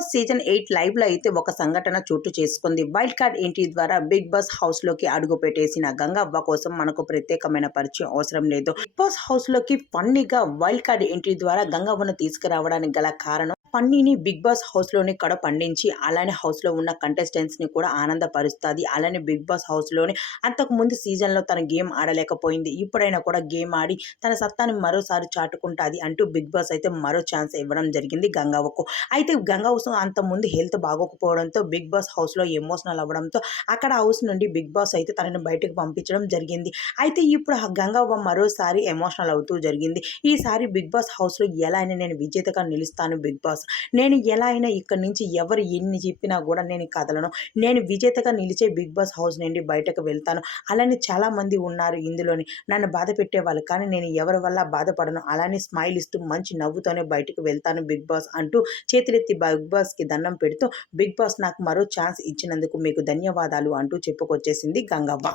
Boss season 8 లైవ్‌లో అయితే ఒక సంఘటన చోటు చేసుకుంది. వైల్డ్ కార్డ్ ఎంట్రీ ద్వారా బిగ్ బాస్ హౌస్‌లోకి అడుగుపెట్టేసిన గంగవ్వ కోసం మనకు ప్రత్యేకమైన పరిచయం అవసరం లేదు. బిగ్ బాస్ హౌస్‌లోకి ఫన్నీగా వైల్డ్ కార్డ్ ఎంట్రీ ద్వారా గంగవ్వను తీసుకురావడానికి గల కారణం ఫన్నీని బిగ్ బాస్ హౌస్‌లోనే పండించి అలానే హౌస్‌లో ఉన్న కంటెస్టెంట్స్‌ని కూడా ఆనందపరుస్తది. అలానే బిగ్ బాస్ హౌస్‌లోనే అంతకుముందు సీజన్‌లో తన గేమ్ ఆడలేకపోయింది. ఇప్పుడైనా కూడా గేమ్ ఆడి తన సత్తాని మరోసారి చాటుకుంటాది అంటూ బిగ్ బాస్ అయితే మరో ఛాన్స్ ఇవ్వడం జరిగింది గంగవ్వకు. అయితే గంగవ్వ అంతకుముందు హెల్త్ బాగోకపోవడంతో బిగ్ బాస్ హౌస్‌లో ఎమోషనల్ అవ్వడంతో అక్కడ హౌస్ నుండి బిగ్ బాస్ అయితే తనని బయటకు పంపించడం జరిగింది. అయితే ఇప్పుడు ఆ గంగవ్వ మరోసారి ఎమోషనల్ అవుతూ జరిగింది. ఈసారి బిగ్ బాస్ హౌస్‌లో ఎలా అయినా నేను విజేతగా నిలుస్తాను బిగ్ బాస్. నేను ఎలా అయినా ఇక్కడి నుంచి ఎవరు ఎన్ని చెప్పినా కూడా నేను కదలను. నేను విజేతగా నిలిచే బిగ్ బాస్ హౌస్ నుండి బయటకు వెళ్తాను. అలానే చాలామంది ఉన్నారు ఇందులోని నన్ను బాధ పెట్టేవాళ్ళు. కానీ నేను ఎవరి వల్ల బాధపడను. అలానే స్మైల్ ఇస్తూ మంచి నవ్వుతోనే బయటకు వెళ్తాను బిగ్ బాస్ అంటూ చేతులెత్తి బిగ్ బాస్‌కి దండం పెడుతూ బిగ్ బాస్ నాకు మరో ఛాన్స్ ఇచ్చినందుకు మీకు ధన్యవాదాలు అంటూ చెప్పుకొచ్చేసింది గంగవ్వ.